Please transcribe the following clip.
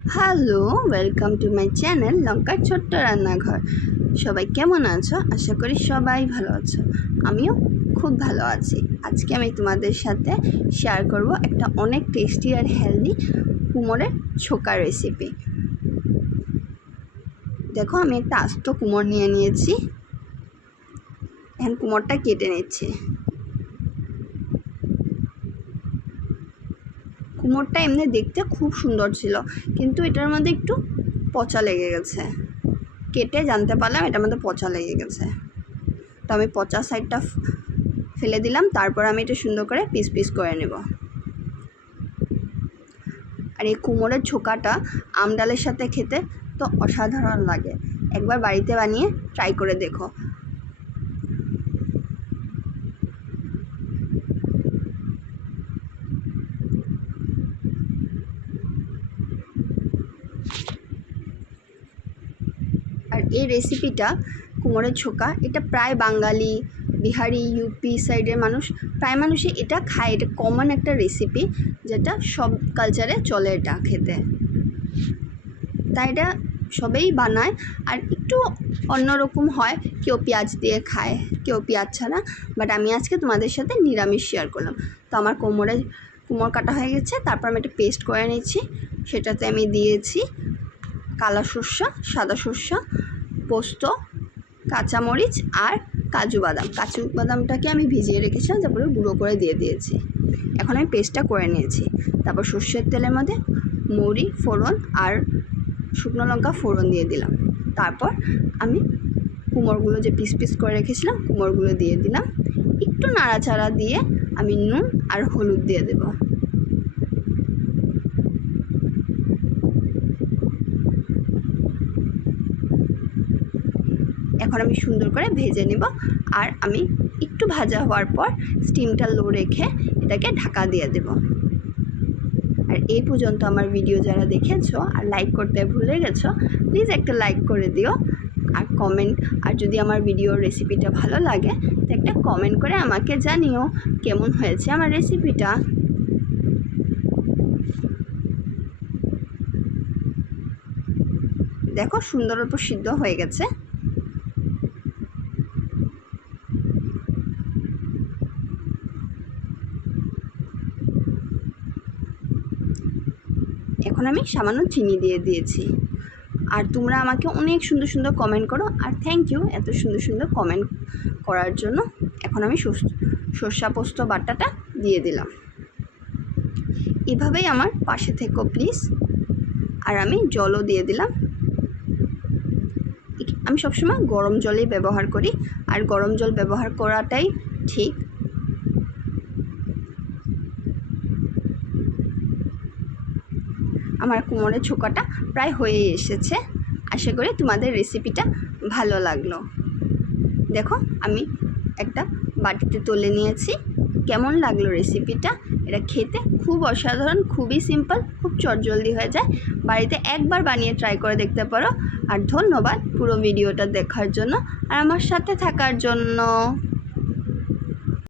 Hello, welcome to my channel লঙ্কার ছোট্ট রান্নাঘর। সবাই কেমন আছো? আশা করি সবাই ভালো আছো। আমিও খুব ভালো আছি। আজকে আমি তোমাদের সাথে শেয়ার করব একটা অনেক টেস্টি আর হেলদি কুমড়োর ছোকা রেসিপি। দেখো, আমি একটা আস্ত কুমড়ো নিয়ে নিয়েছি। এখন কুমড়োটা কেটে নিচ্ছি। কুমড়োটা এমনি দেখতে খুব সুন্দর ছিল, কিন্তু এটার মধ্যে একটু পচা লেগে গেছে। কেটে জানতে পারলাম এটার মধ্যে পচা লেগে গেছে। তো আমি পচা সাইডটা ফেলে দিলাম। তারপর আমি এটা সুন্দর করে পিস পিস করে নেব। আর এই কুমড়োর ছোকাটা আম ডালের সাথে খেতে তো অসাধারণ লাগে। একবার বাড়িতে বানিয়ে ট্রাই করে দেখো। আর এই রেসিপিটা কুমড়োর ছোকা, এটা প্রায় বাঙালি, বিহারি, ইউপি সাইডের প্রায় মানুষই এটা খায়। এটা কমন একটা রেসিপি, যেটা সব কালচারে চলে এটা খেতে। তাই এটা সবাই বানায়। আর একটু অন্যরকম হয়, কেউ পেঁয়াজ দিয়ে খায়, কেউ পেঁয়াজ ছাড়া। বাট আমি আজকে তোমাদের সাথে নিরামিষ শেয়ার করলাম। তো আমার কুমড়ো কাটা হয়ে গেছে। তারপর আমি একটা পেস্ট করে নিচ্ছি। সেটাতে আমি দিয়েছি কালো সর্ষা, সাদা সর্ষা, পোস্ত, কাঁচামরিচ আর কাজু বাদামটাকে আমি ভিজিয়ে রেখেছিলাম, তারপরে গুঁড়ো করে দিয়ে দিয়েছি। এখন আমি পেস্টটা করে নিয়েছি। তারপর সর্ষের তেলের মধ্যে মৌরি ফোড়ন আর শুকনো লঙ্কা ফোড়ন দিয়ে দিলাম। তারপর আমি কুমড়োগুলো যে পিস পিস করে রেখেছিলাম, কুমড়োগুলো দিয়ে দিলাম। একটু নাড়াচাড়া দিয়ে আমি নুন আর হলুদ দিয়ে দেব। এখন আমি সুন্দর করে ভেজে নেব। আর আমি একটু ভাজা হওয়ার পর স্টিমটা লো রেখে এটাকে ঢাকা দিয়ে দেব। আর এই পর্যন্ত আমার ভিডিও যারা দেখেছো আর লাইক করতে ভুলে গেছো, প্লিজ একটা লাইক করে দিও আর কমেন্ট। আর যদি আমার ভিডিওর রেসিপিটা ভালো লাগে তো একটা কমেন্ট করে আমাকে জানিও কেমন হয়েছে আমার রেসিপিটা। দেখো, সুন্দর অল্প সিদ্ধ হয়ে গেছে। এখন আমি সামান্য চিনি দিয়ে দিয়েছি। আর তোমরা আমাকে অনেক সুন্দর সুন্দর কমেন্ট করো, আর থ্যাংক ইউ এত সুন্দর সুন্দর কমেন্ট করার জন্য। এখন আমি সর্ষা পোস্ত বাটাটা দিয়ে দিলাম। এভাবেই আমার পাশে থেকো প্লিজ। আর আমি জলও দিয়ে দিলাম। আমি সবসময় গরম জলই ব্যবহার করি, আর গরম জল ব্যবহার করাটাই ঠিক। আমার কুমড়োর ছোকাটা প্রায় হয়ে এসেছে। আশা করি তোমাদের রেসিপিটা ভালো লাগলো। দেখো, আমি একটা বাটিতে তুলে নিয়েছি। কেমন লাগলো রেসিপিটা? এটা খেতে খুব অসাধারণ, খুবই সিম্পল, খুব চটজলদি হয়ে যায়। বাড়িতে একবার বানিয়ে ট্রাই করে দেখতে পারো। আর ধন্যবাদ পুরো ভিডিওটা দেখার জন্য আর আমার সাথে থাকার জন্য।